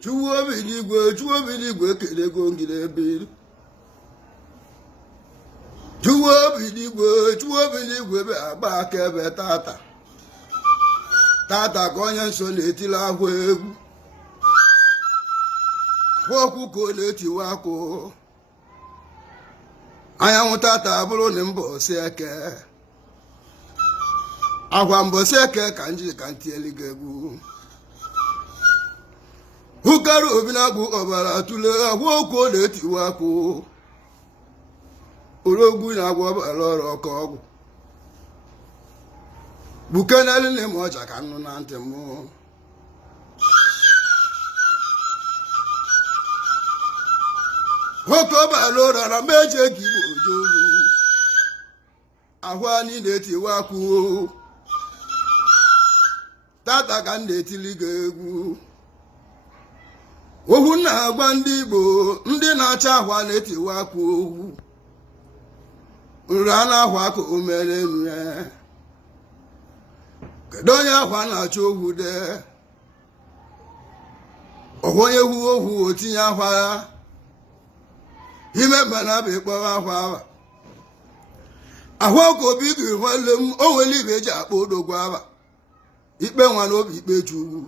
Chuo biligwe kelego ngire biri. Chuo biligwe be agba kebe tata. Tata ka Onyenso na-etila ahụ egwu. Akwa Okuku Tiwara Aki. Anyanwụ tata bụrụ na mbọsị eke. Agwa mbọsị eke ka nji ka ntieli gị egwu. Ụkarụ obi na-agụ ọbara tụle Akwa Okuku Tiwara Aki. Orogbu na-agwọ ọbara ọrụ ọkọ ọgwụ. Bukenali ne moja ka nnu na ntị mụ. Nwoke ọbara ụra na meje gị igbo ojolu. Ahụ anyị na-etiwa akwụ. Tata ka m na-etili gị egwu. Ohu na-agba ndị Igbo ndị na-acha ahụ na-etiwa akwụ ogwu. Nra na ahụ aka o mere enu ya. Kedu onye ahụ a na-achọ ogwu de? Ọhụ onye hu ogwu otinye ahụ ya. Ime mba na abịa ịkpọrọ ahụ ahụ. Ahụ ọkụ obi gị nwele m o nwere ibe eji akpọ odogwu ahụ. Ikpe nwa n'obi ikpe chukwu.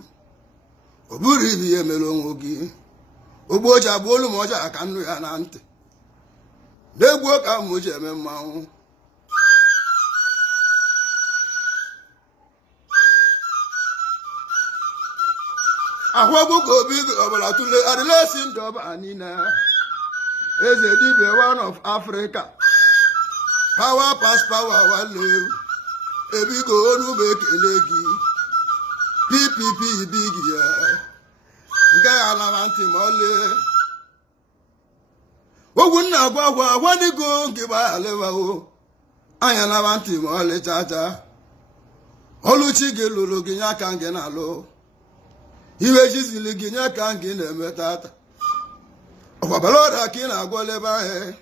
Ọ bụrụ ibe ihe mere onwe gị. Ogbu oji abụ olu ma ọja aka nnu ya na ntị. Na-egwu ka m ji eme mmanwụ. Akwa Okuku obi ọbara tụle adịlesi ndụ ọba niile. Eze dibia one of Africa. Power pass power wale. Ebigo onu bụ ekele gị. PPP big ya. Nke ya na ntị ma ọlị. Ogwu nna agwa agwa dịgo nke gbaa alewa o. Anya na ntị ma ọlị chacha. Ọlụchi gị lụrụ gị nye aka gị na-alụ. Iwe jizili gị nye ka gị na-eme tata. Ọkwabara ọrịa ka ị na-agwọ lebe ahụ.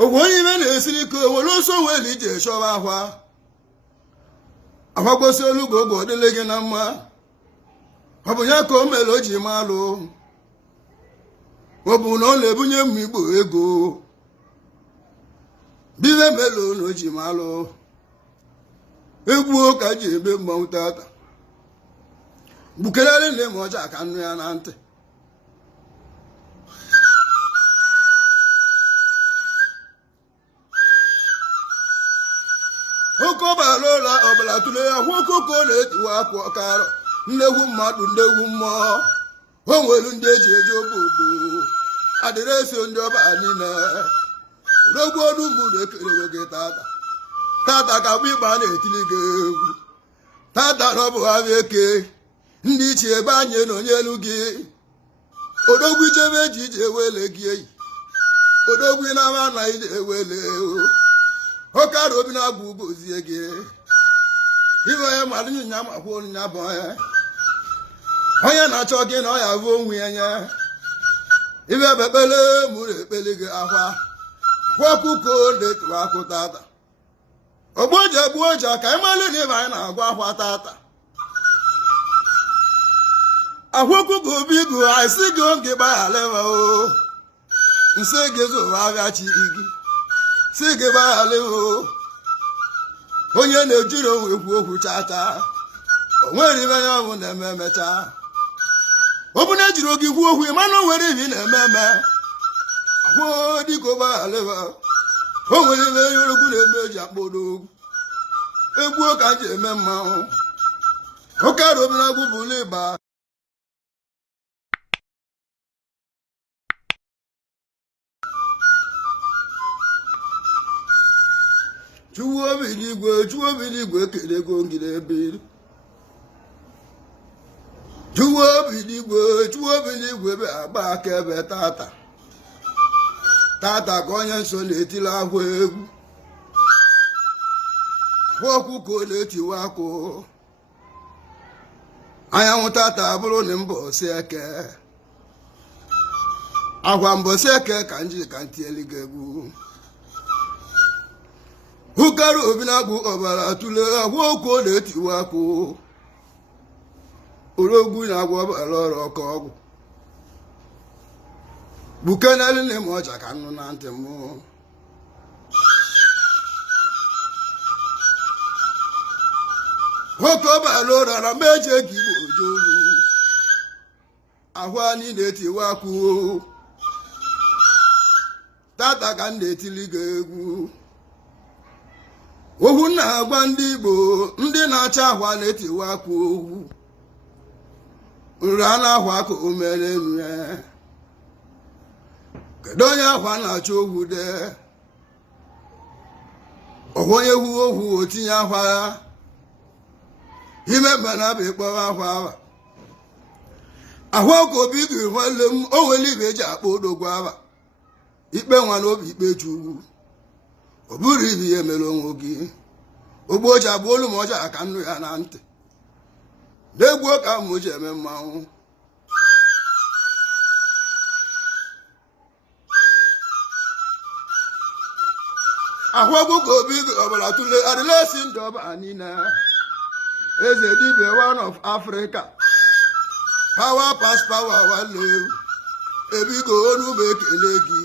Ogwu onye ime na-esiri ike were oso weli ije chọwa ahwa. Ahwa gbosi olugbo ogbe ọ dịle gị na mma. Ọ bụ ya ka o mere o ji malụ. Ọ bụ na ọ na-ebunye m Igbo ego. Bibe melo na o ji malụ. Egwu ka ji ebe mmanwụ tata. Bukelele nne m ọja aka nnu ya na ntị. Oke ọbara ụra ọbara tụle Akwa Okuku Tiwara Aki ọkara. Ndegwu mmadụ ndegwu mmụọ. O nwere ndị eji eje obodo. Adịrịsị ndị ọba niile. Odogwu ọnụ mmadụ ekelere gị tata. Tata ka bụ ịgba na-etili gị egwu. Tata na ọ bụ ha eke. Ndị iche ebe anyị nọ n'elu gị. Odogwu ijebe eji ije ewele gị eyi. Odogwu na-ama na ije ewele o. Ọkara obi na-agwụ gozie gị. Iwe onye mmadụ nya makwa onyanya bụ onye na-achọ gị na ọ ya bụ onwe ya nye. Ibe bekpele mụrụ ekpele gị akwa. Akwa Okuku Tiwara Aki tata. Ogboji egbu oja ka ịmalị na ịba anyị na-agwa akwa tata. Akwa Okuku bigo asị gị oge gbaghalewa o. Nsị gị zụwa agha chi gị. Sị gị gbaghalewa o. Onye na-ejiri onwe ekwu okwu chacha. O nwere ibe ya ọbụ na-eme emecha. Ọ bụ na ejiri oge ikwu okwu ịma na o nwere ibe na-eme eme. Akwa dịka gbaghalewa. O nwere ibe ya orogwu na-eme eji akpọ odogwu. Egwu ka ji eme mmanwụ. Ọkara obi na-agwụ bụ ịgba. Chuo biligwe kelego ngire biri. Chuo biligwe be agba kebe tata. Tata ka Onyenso na-etila ahụ egwu. Akwa Okuku Tiwara Aki. Anyanwụ tata bụrụ na mbọsị eke. Agwa mbọsị eke ka nji ka ntieli gị egwu. Ụkarụ obi na-agụ ọbara tụle Akwa Okuku Tiwara Aki. orogwu na-agwọ ọrụ ọkọ ọgwụ bukenelu na ime ọcha ka nnụ na ntị m nwoke ọbara ụra na meje ka igbo ojoru ahụ anyị na-etiwe akwụo tata ka m na-etili gị egwu okwu na-agwa ndị Igbo ndị na-acha ahụ na-etiwe akwụ okwu nri a na-ahụ aka o mere enu ya kedu onye ahụ a na-achọ okwu de ọhụ onye hu okwu o tinye ahwa ya ime mba na-abịa ịkpọrọ ahwa ahwa ahụ ọka obi gị nwanne m o nwere ibe eji akpọ odogwu ahwa ikpe nwa n'obi ikpe chukwu ọ bụrụ ibe ihe mere onwe gị ogbo oji abụ olu ma ọcha aka nnu ya na ntị na-egbuo ka m ji eme mmanwụ ahụ ọgwụ ka obi ọbara tụle adịla esi ndụ ọba niile eze dibia one of Africa power pass power nwanne ebigo onu bụ ekele gị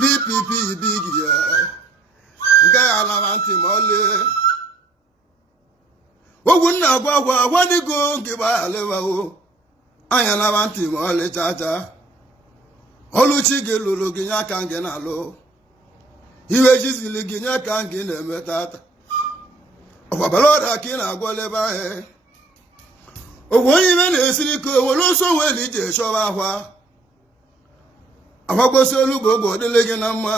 PPP big ya nke ya alaba ntị ma ọlị ogwu nna agwa agwa agwa dịgo nke gbaghalewawo anya laba ntị ma ọlị chacha ọlụchi gị lụrụ gị nye aka gị na-alụ iwe jizili gị nye aka gị na-eme tata ọkwabara ọrịa ka ị na-agwọla ebe ahụ ogwu onye ime na-esiri ike owere oso weli iji echọba ahwa agwagosi olu gị oge ọ dịle gị na mma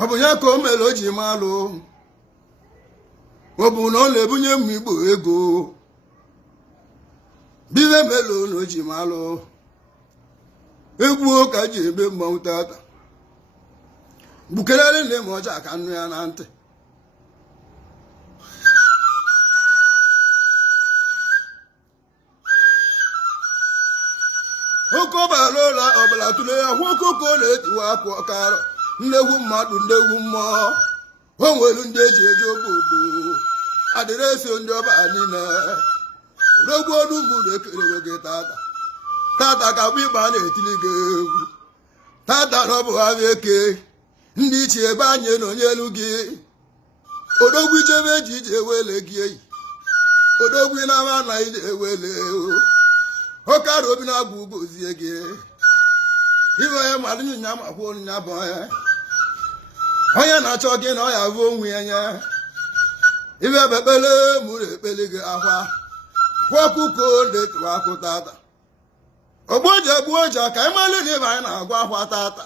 ọ bụ ya ka o mere o ji malụ ọ bụ na ọ na-ebunye m Igbo ego bibe melo na o ji malụ egwu ka ji ebe mmanwụ tata bukerere na eme ọcha ka nnu ya na ntị oke ọbara ụra ọbara tụle ya hụ okoko na-etiwe akwa ọkara nnegwu mmadụ nnegwu mmụọ o nwere ndị eji eje obodo adịrịsị ndị ọba niile odogwu ọnụ mụrụ ekerewe gị tata ka bụ ịgba na-etili gị egwu tata na ọ bụ ha eke ndị iche ebe anyị na onye elu gị odogwu ijebe eji ije ewele gị eyi odogwu na-ama na ije ewele ọkara obi na-agwa ugozie gị ibe onye mmadụ nyịnya makwa onyịnya bụ onye na-achọ gị na ọ ya bụ onwe ya nye ibe ekpele mụrụ ekpele gị akwa ọkụkọ na-etuwe akụ tata ogboji egbu oja ka ị malụ na ibe anyị na-agwa akwa tata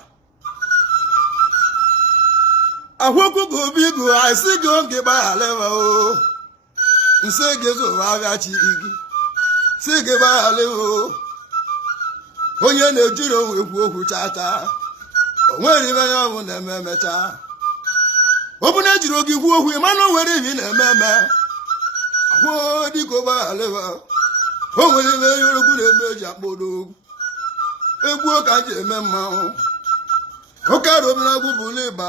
ahụ ọkụkọ obi gụ anyị si gị oge gbaghalewa o nsị gị zụrụ abịa chi gị si gị gbaghalewa onye na-ejiri onwe ekwu okwu chacha o nwere ibe ya ọbụ na-eme emecha ọ bụ na ejiri oge ikwu okwu mana o nwere ibe ị na-eme eme ahụ dịka gbaghalewa o nwere ibe ihe orogwu na-eme eji akpọdo egwu ka m ji eme mmanwụ ụkara omenagwu bụ n'ịba